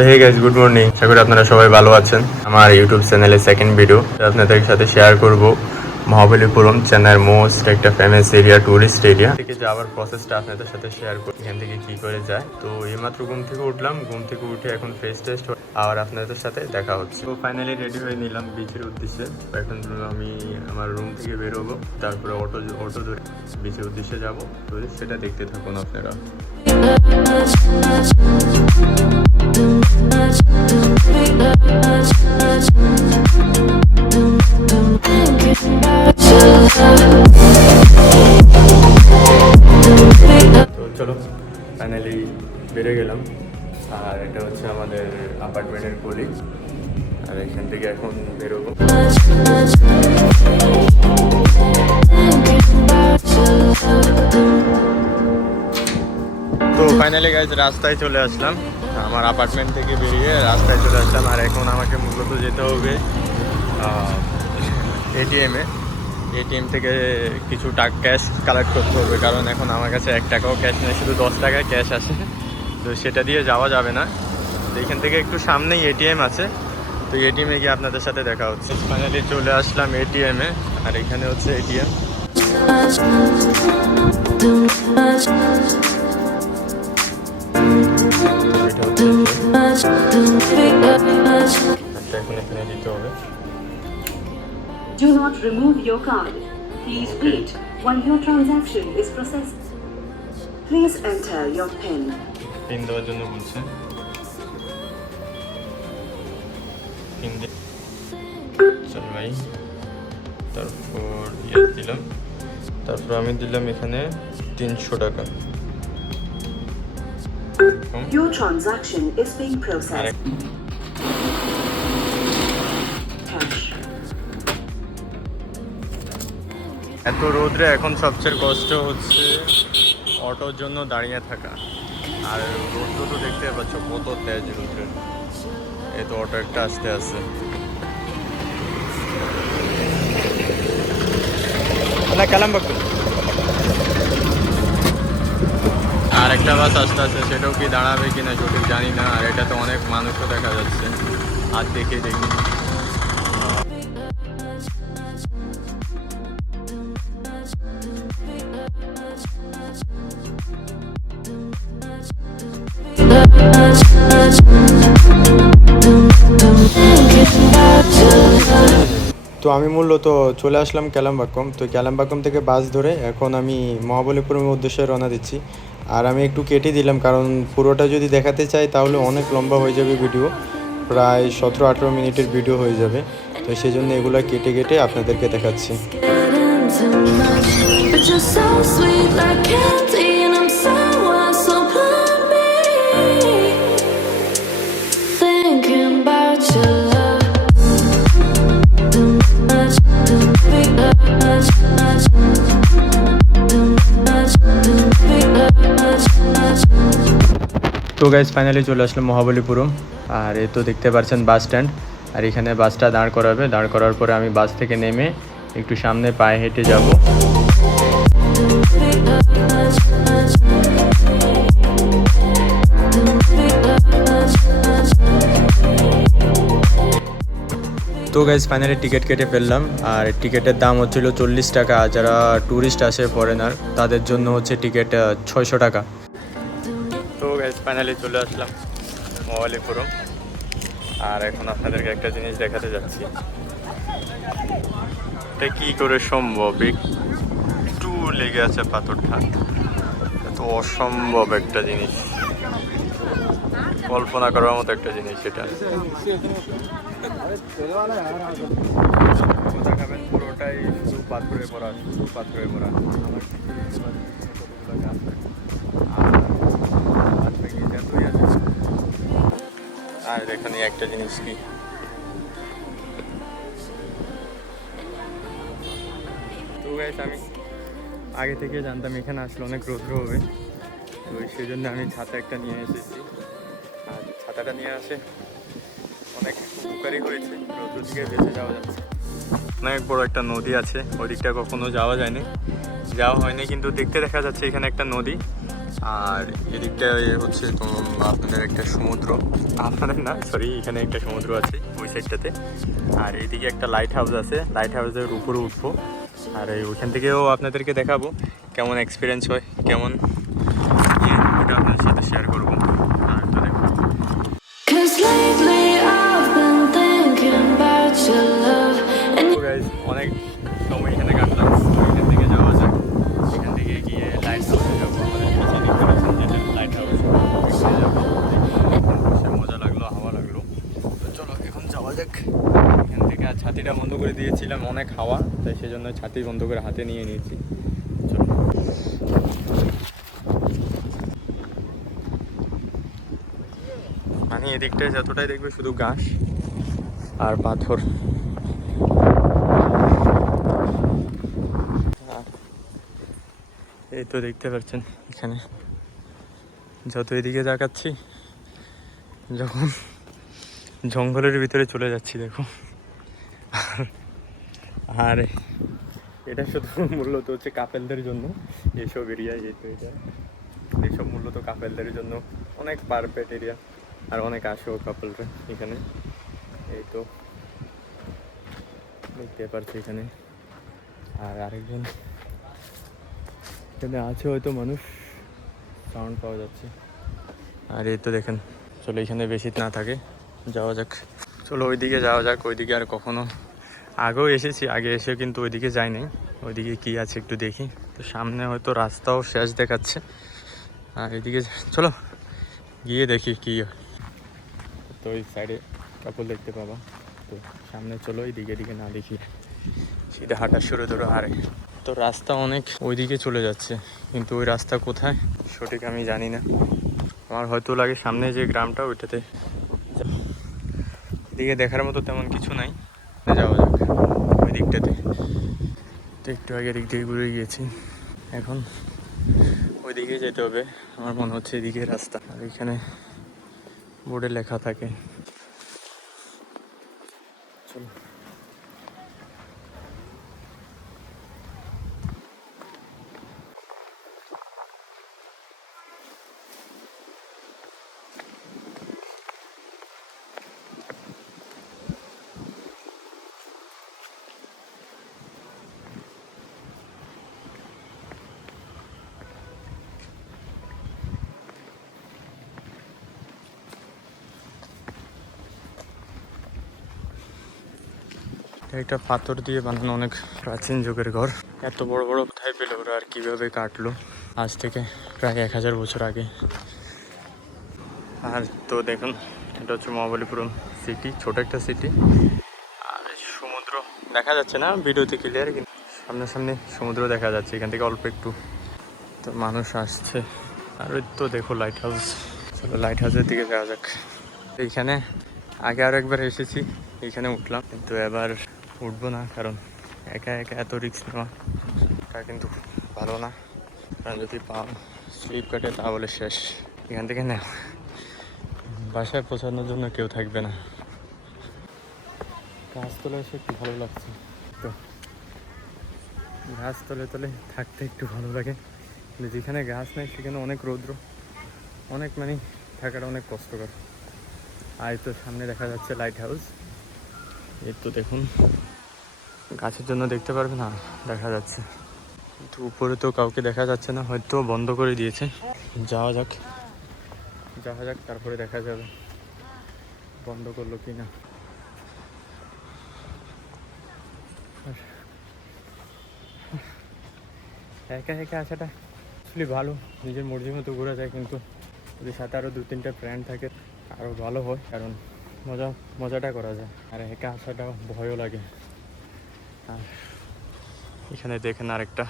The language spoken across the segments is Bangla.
তো হে গাইস, গুড মর্নিং। আশা করি আপনারা সবাই ভালো আছেন। আমার ইউটিউব চ্যানেলে সেকেন্ড ভিডিও আপনাদের সাথে শেয়ার করব মহাবলীপুরম, চেন্নাইয়ের মোস্ট একটা ফেমাস এরিয়া, টুরিস্ট এরিয়া থেকে যাওয়ার প্রসেসটা আপনাদের সাথে শেয়ার করি। এখান থেকে কি করে যায়। তো এইমাত্র ঘুম থেকে উঠলাম, ঘুম থেকে উঠে এখন ফ্রেশ টেস্ট আর আপনাদের সাথে দেখা হচ্ছে। তো ফাইনালি রেডি হয়ে নিলাম বিচের উদ্দেশ্যে। এখন আমি আমার রুম থেকে বেরোবো, তারপরে অটো ধরে বিচের উদ্দেশ্যে যাবো। তো সেটা দেখতে থাকুন আপনারা। তো চলো, ফাইনালি বেরিয়ে গেলাম। আর এটা হচ্ছে আমাদের অ্যাপার্টমেন্টের গলি। আর এখান থেকে এখন বেরোবো। তো ফাইনালি গাইজ রাস্তায় চলে আসলাম। আমার অ্যাপার্টমেন্ট থেকে বেরিয়ে রাস্তায় চলে আসলাম। আর এখন আমাকে মূলত যেতে হবে এটিএম থেকে কিছু টাকা ক্যাশ কালেক্ট করতে হবে, কারণ এখন আমার কাছে 1 টাকাও ক্যাশ নেই, শুধু 10 টাকা ক্যাশ আছে। তো সেটা দিয়ে যাওয়া যাবে না। তো এখান থেকে একটু সামনেই এটিএম আছে। তো এটিএমে গিয়ে আপনাদের সাথে দেখা হচ্ছে। ফাইনালি চলে আসলাম এটিএমে। আর এখানে হচ্ছে এটিএম। এখন এখানে দিতে হবে। Do not remove your card. Please wait while your transaction is processed. Please enter your PIN. Pin দেওয়ার জন্য বলছে। পিন চল ভাই। তারপর দিলাম। তারপর আমি দিলাম এখানে 300 টাকা। Your transaction is being processed. Cash. এত রোদ্রে এখন সবচেয়ে কষ্ট হচ্ছে অটোর জন্য দাঁড়িয়ে থাকা। আর রোদ্র তো দেখতে পাচ্ছ কত তেজ রোদ্রের। এই তো অটো একটা আসতে আসছে। না কালামবাগ। আর একটা বাস আসতে আসছে, সেটাও কি দাঁড়াবে কিনা সঠিক জানি না। আর এটা তো অনেক মানুষও দেখা যাচ্ছে। আর দেখি তো আমি মূলত চলে আসলাম কেলাম্বাক্কম। তো কেলাম্বাক্কম থেকে বাস ধরে এখন আমি মহাবলীপুরমের উদ্দেশ্যে রওনা দিচ্ছি। আর আমি একটু কেটে দিলাম, কারণ পুরোটা যদি দেখাতে চাই তাহলে অনেক লম্বা হয়ে যাবে ভিডিও, প্রায় 17-18 মিনিটের ভিডিও হয়ে যাবে। তো সেই জন্য এগুলো কেটে কেটে আপনাদেরকে দেখাচ্ছি। তো গাইজ ফাইনালি চলে আসলাম মহাবলীপুরম। আর এই তো দেখতে পাচ্ছেন বাস স্ট্যান্ড। আর এখানে বাসটা দাঁড় করাবে। দাঁড় করার পরে আমি বাস থেকে নেমে একটু সামনে পায়ে হেঁটে যাব। তো গাইজ ফাইনালি টিকিট কেটে ফেললাম। আর টিকিটের দাম হচ্ছিল 40 টাকা। যারা ট্যুরিস্ট আসে ফরেনার, তাদের জন্য হচ্ছে টিকিট 600 টাকা। তো গাইজ ফাইনালি চলে আসলাম মহাবলীপুরম। আর এখন আপনাদেরকে একটা জিনিস দেখাতে যাচ্ছি। এটা কি করে সম্ভব, একটু লেগে আছে পাথরটা। এত অসম্ভব একটা জিনিস, কল্পনা করার মতো একটা জিনিস এটা। দেখাবেন পুরোটাই শুধু পাথরে ভরা, শুধু পাথরে ভরা। আর এখানে একটা জিনিস কি, তো গাইস আমি আগে থেকে জানতাম এখানে আসলে অনেক রৌদ্র হবে। তো সেই জন্য আমি ছাতা একটা নিয়ে এসেছি। আর ছাতাটা নিয়ে আসে অনেক উপকারী হয়েছে, রৌদ্র থেকে বেঁচে যাওয়া যাচ্ছে। অনেক বড় একটা নদী আছে, ওই দিকটা কখনো যাওয়া হয়নি, কিন্তু দেখতে দেখা যাচ্ছে এখানে একটা নদী। আর এদিকটা হচ্ছে তো আপনাদের একটা সমুদ্র, আপনাদের না সরি, এখানে একটা সমুদ্র আছে ওই সাইডটাতে। আর এদিকে একটা লাইট হাউস আছে, লাইট হাউসের উপরে উঠবো আর ওইখান থেকেও আপনাদেরকে দেখাবো কেমন এক্সপিরিয়েন্স হয়, কেমন ওটা আপনাদের সাথে শেয়ার করবো। আর তো দেখো অনেক সময় এখানে কাটলাম, এখান থেকে যাওয়া যাক। এখান থেকে গিয়ে লাইট হাউসে যাবো, আমাদের পিছিয়ে দেখতে পাচ্ছেন যেটা লাইট হাউস, ওইখানে যাবো। সে মজা লাগলো, হাওয়া লাগলো, তো চলো এখন যাওয়া যাক এখান থেকে। আর ছাতিটা বন্ধ করে দিয়েছিলাম, অনেক হাওয়া, তাই সেই জন্য ছাতি বন্ধ করে হাতে নিয়ে নিয়েছি। চলো মানে এদিকটায় যতটাই দেখবে শুধু ঘাস আর পাথর। এই তো দেখতে পাচ্ছেন এখানে যত এদিকে তাকাচ্ছি যখন জঙ্গলের ভিতরে চলে যাচ্ছি দেখো। আর এটা শুধু মূলত হচ্ছে কাপেলদের জন্য এইসব এরিয়ায়, এই তো এটা এইসব মূলত কাপেলদের জন্য, অনেক পারফেক্ট এরিয়া আর অনেক আসেও কাপেলরা এখানে। এই তো দেখতে পারছি এখানে, আর আরেকজন এখানে আছে হয়তো মানুষ, সাউন্ড পাওয়া যাচ্ছে। আর এই তো দেখেন, চলো এখানে বেশি না থাকে, যাওয়া যাক। চলো ওইদিকে যাওয়া যাক, ওইদিকে আর কখনো আগেও এসেছি, আগে এসে কিন্তু ওইদিকে যাই নাই। ওইদিকে কি আছে একটু দেখি, তো সামনে হয়তো রাস্তাও শেষ দেখাচ্ছে। আর এদিকে চলো গিয়ে দেখি কি হয়। তো ওই সাইডে কাপড় দেখতে পাবা, তো সামনে চলো, এইদিকে এদিকে না দেখি সিধা হাঁটা শুরু ধরো। আরে তো রাস্তা অনেক ওইদিকে চলে যাচ্ছে, কিন্তু ওই রাস্তা কোথায় সঠিক আমি জানি না। আমার হয়তো লাগে সামনে যে গ্রামটা ওইটাতে। এদিকে দেখার মতো তেমন কিছু নাই, যাওয়া যাক ওই দিকটাতে। তো একটু আগে দিক দিয়ে ঘুরে গিয়েছি, এখন ওই দিকে যেতে হবে। আমার মনে হচ্ছে এদিকে রাস্তা, আর এখানে বোর্ডে লেখা থাকে। চলো একটা পাথর দিয়ে বানানো অনেক প্রাচীন যুগের ঘর। এত বড় বড় কোথায় পেলো ওরা, আর কিভাবে কাটলো, আজ থেকে প্রায় 1000 বছর আগে। আর তো দেখুন এটা হচ্ছে মহাবলীপুরম সিটি, ছোট একটা সিটি। আর সমুদ্র দেখা যাচ্ছে না ভিডিওতে ক্লিয়ার, কিন্তু সামনাসামনি সমুদ্র দেখা যাচ্ছে এখান থেকে অল্প একটু। তো মানুষ আসছে, আর ওই তো দেখো লাইট হাউস। চলো লাইট হাউসের দিকে যাওয়া যাক। এইখানে আগে আরও একবার এসেছি, এইখানে উঠলাম, কিন্তু এবার উঠবো না, কারণ একা একা এত রিস্ক নেওয়াটা কিন্তু ভালো না। কারণ যদি পা স্লিপ কাটে তাহলে শেষ। এখান থেকে নেওয়া বাসায় পৌঁছানোর জন্য কেউ থাকবে না। গাছ তলে এসে একটু ভালো লাগছে, তো গাছ তলে তলে থাকতে একটু ভালো লাগে, কিন্তু যেখানে গাছ নেই সেখানে অনেক রৌদ্র, অনেক মানে থাকাটা অনেক কষ্টকর। আর তো সামনে দেখা যাচ্ছে লাইট হাউস। এই তো দেখুন গাছের জন্য দেখতে পারবে না, দেখা যাচ্ছে, কিন্তু উপরে তো কাউকে দেখা যাচ্ছে না, হয়তো বন্ধ করে দিয়েছে। যাওয়া যাক, যাওয়া যাক, তারপরে দেখা যাবে বন্ধ করলো কি না। একা একা আসাটা আসলে ভালো, নিজের মর্জি মতো ঘোরা যায়, কিন্তু যদি সাথে আরও 2-3টা ফ্রেন্ড থাকে আরও ভালো হয়, কারণ মজাটা করা যায়। আর একা আসাটা ভয়ও লাগে। আর এখানে দেখেন আরেকটা,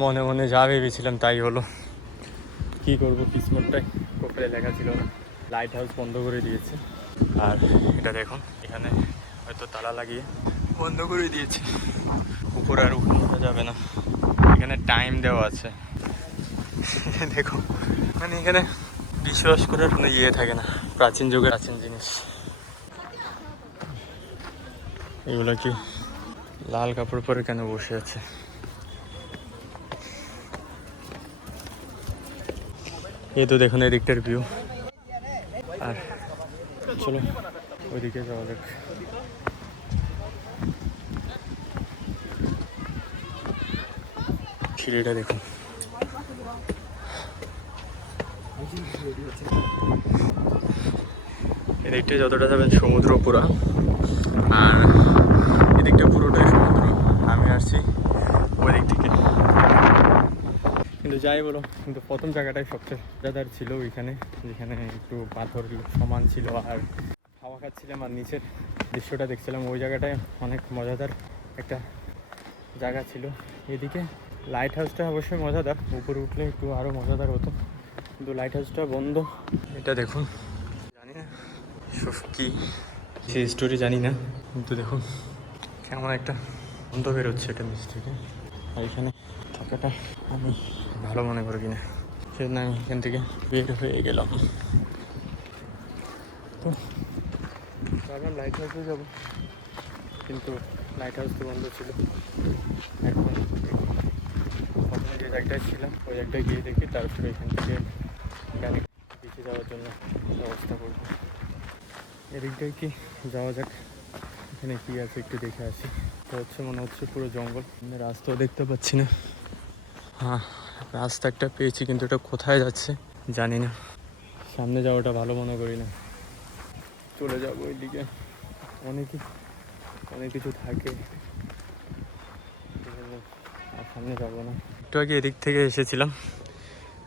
মনে মনে যা ভেবেছিলাম তাই হলো। কি করবো, কিসমতটাই কপালে লেখা ছিল না। লাইট হাউস বন্ধ করে দিয়েছে। আর এটা দেখুন এখানে হয়তো তালা লাগিয়ে বন্ধ করে দিয়েছে, উপরে আর উঠা যাবে না। এখানে টাইম দেওয়া আছে দেখো, মানে এখানে বিশ্বাস করার কোনো ইয়ে থাকে না, প্রাচীন যুগের প্রাচীন জিনিস। এগুলো কি লাল কাপড় পরে কেন বসে আছে, এই তো দেখুন এদিকটার ভিউ। আর চলো ওইদিকে যাওয়া যাক। সিঁড়িটা দেখুন। এদিকটা যতটা যাবেন সমুদ্র পুরা, আর এদিকটা পুরোটাই সমুদ্র। আমি আসছি ওই দিক থেকে। কিন্তু যাই বলো, কিন্তু প্রথম জায়গাটাই সবচেয়ে মজাদার ছিল ওইখানে, যেখানে একটু পাথর সমান ছিল আর হাওয়া খাচ্ছিলাম আর নিচের দৃশ্যটা দেখছিলাম। ওই জায়গাটায় অনেক মজাদার একটা জায়গা ছিল। এদিকে লাইট হাউসটা অবশ্যই মজাদার, উপরে উঠলে একটু আরও মজাদার হতো, কিন্তু লাইট হাউসটা বন্ধ। এটা দেখুন, জানি না সব কি সেই স্টোরি জানি না, কিন্তু দেখুন কেমন একটা বন্ধ বেরোচ্ছে এটা নিচ থেকে। আর এখানে থাকাটা আমি ভালো মনে করি কিনা, সেজন্য আমি এখান থেকে বের হয়ে গেলাম। তো ভাবলাম লাইট হাউসে যাবো, কিন্তু লাইট হাউস তো বন্ধ ছিল। এখন প্রথমে যে জায়গাটায় ছিলাম ওই জায়গাটায় গিয়ে দেখি, তারপরে এখান থেকে গাড়ি পিছিয়ে যাওয়ার জন্য ব্যবস্থা করবো। এদিকটায় কি যাওয়া যাক, এখানে কি আছে একটু দেখে আসি। তো হচ্ছে মনে হচ্ছে পুরো জঙ্গল, রাস্তাও দেখতে পাচ্ছি না। হ্যাঁ, রাস্তা একটা পেয়েছি, কিন্তু এটা কোথায় যাচ্ছে জানি না। সামনে যাওয়াটা ভালো মনে করি না, চলে যাবো ওইদিকে। অনেক কিছু থাকে, আর সামনে যাবো না। একটু আগে এদিক থেকে এসেছিলাম,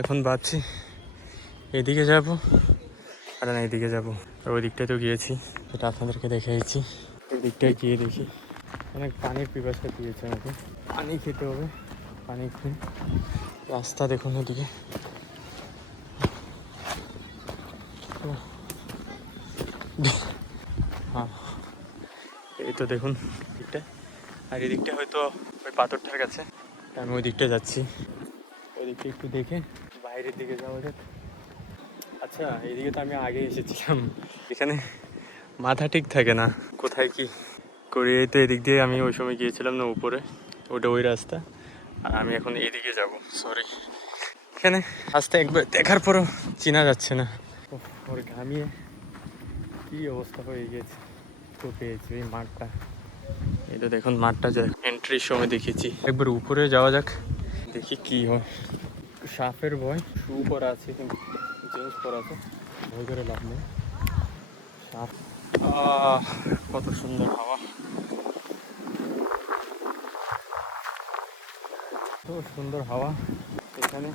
এখন ভাবছি এদিকে যাব আর না এদিকে যাবো। আর ওই দিকটায় তো গিয়েছি, এটা আপনাদেরকে দেখাইছি। ওই দিকটায় গিয়ে দেখি। অনেক পানির পিপাসা দিয়েছে আমাকে, পানি খেতে হবে। পানি খেয়ে রাস্তা দেখুন ওদিকে, হ্যাঁ এই তো দেখুন দিকটা। আর এই দিকটা হয়তো ওই পাথরটার কাছে, আমি ওই দিকটা যাচ্ছি। ওই দিকটা একটু দেখে বাইরের দিকে যাওয়া যাক। আচ্ছা, এইদিকে তো আমি আগে এসেছিলাম, এখানে মাথা ঠিক থাকে না কোথায় কি করি। এই তো এদিক দিয়ে আমি ওই সময় গিয়েছিলাম না উপরে, ওটা ওই রাস্তা। আর আমি এখন এইদিকে যাব, সরি। এখানে রাস্তা একবার দেখার পরও চেনা যাচ্ছে না। ওর ঘামিয়ে কি অবস্থা হয়ে গেছে। তো পেয়েছি ওই মাঠটা, এটা দেখুন মাঠটা যা এন্ট্রির সময় দেখেছি। একবার উপরে যাওয়া যাক, দেখি কি হয়। সাপের ভয়, শু পরা আছে কিন্তু জিন্স পরা আছে, ভয় করে লাভ নেই। সাপ, কত সুন্দর হাওয়া, তো সুন্দর হাওয়া এখানে।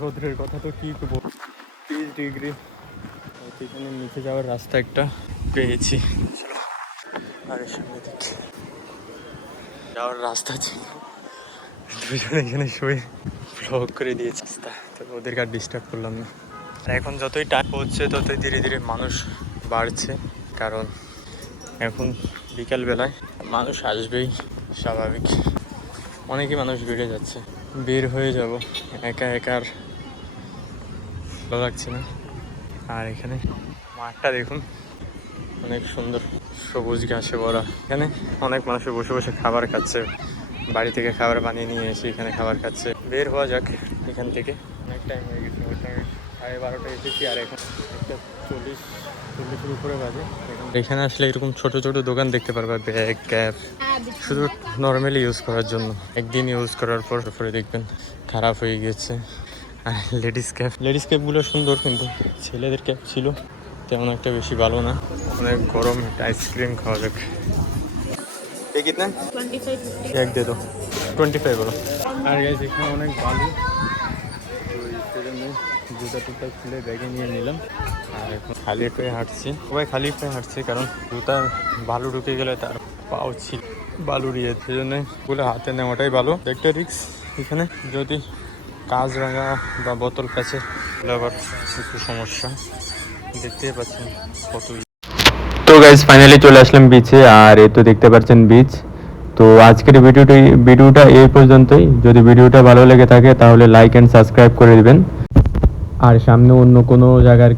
রৌদ্রের কথা তো কি 30 ডিগ্রি। এখানে নিচে যাওয়ার রাস্তা একটা পেয়েছি, আর সামনে দিকে যাওয়ার রাস্তা ছিল। দুজনে এখানে শুয়ে ব্লগ করে দিয়েছে রাস্তা, তো ওদেরকে আর ডিস্টার্ব করলাম না। আর এখন যতই টাইম হচ্ছে ততই ধীরে ধীরে মানুষ বাড়ছে, কারণ এখন বিকালবেলায় মানুষ আসবেই, স্বাভাবিক। অনেকই মানুষ বেড়ে যাচ্ছে। বের হয়ে যাব, একা একা আর ভালো লাগছে না। আর এখানে মাঠটা দেখুন, অনেক সুন্দর সবুজ ঘাসে ভরা। এখানে অনেক মানুষ বসে বসে খাবার খাচ্ছে, বাড়ি থেকে খাবার বানিয়ে নিয়ে এসে এখানে খাবার খাচ্ছে। বের হওয়া যাক এখান থেকে, অনেক টাইম হয়ে গেছে। ওই টাইমে 12:30 এসেছি, আর এখন 1:40-40-এর উপরে বাজে। এখানে আসলে এরকম ছোট ছোট দোকান দেখতে পারবা, ব্যাগ, ক্যাপ, শুধু নর্মালি ইউজ করার জন্য। একদিন ইউজ করার পরে দেখবেন খারাপ হয়ে গেছে। আর লেডিস ক্যাপগুলো সুন্দর, কিন্তু ছেলেদের ক্যাপ ছিল তেমন একটা বেশি ভালো না। অনেক গরম, একটা আইসক্রিম খাওয়া যাক। ये कितना 25 एक दे दो 25 বলো। আর গাইস এখানে অনেক বালু, তো সেজন্য জুতা টুতা খুলে ব্যাগে নিয়ে নিলাম। আর এখন খালি পায়ে হাঁটছি, সবাই খালি পায়ে হাঁটছে, কারণ জুতার বালু ঢুকে গেলে তার পাও ছিল বালুরিয়ে, সেজন্য বলে হাতে নেওয়াটাই ভালো। একটা রিক্স এখানে, যদি কাজ রাঙা বা বোতল কাছে আবার একটু সমস্যা। দেখতেই পাচ্ছেন কত। তো গাইস ফাইনালি চলে আসলাম বিচে, আর এই তো দেখতে পাচ্ছেন বিচ। তো আজকের ভিডিওটা এই পর্যন্তই। যদি ভিডিওটা ভালো লেগে থাকে তাহলে লাইক এন্ড সাবস্ক্রাইব করে দিবেন। আর সামনে অন্য কোনো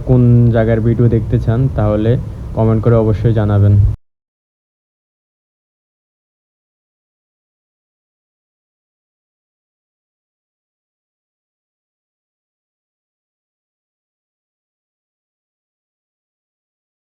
কোন জায়গার ভিডিও দেখতে চান তাহলে কমেন্ট করে অবশ্যই জানাবেন।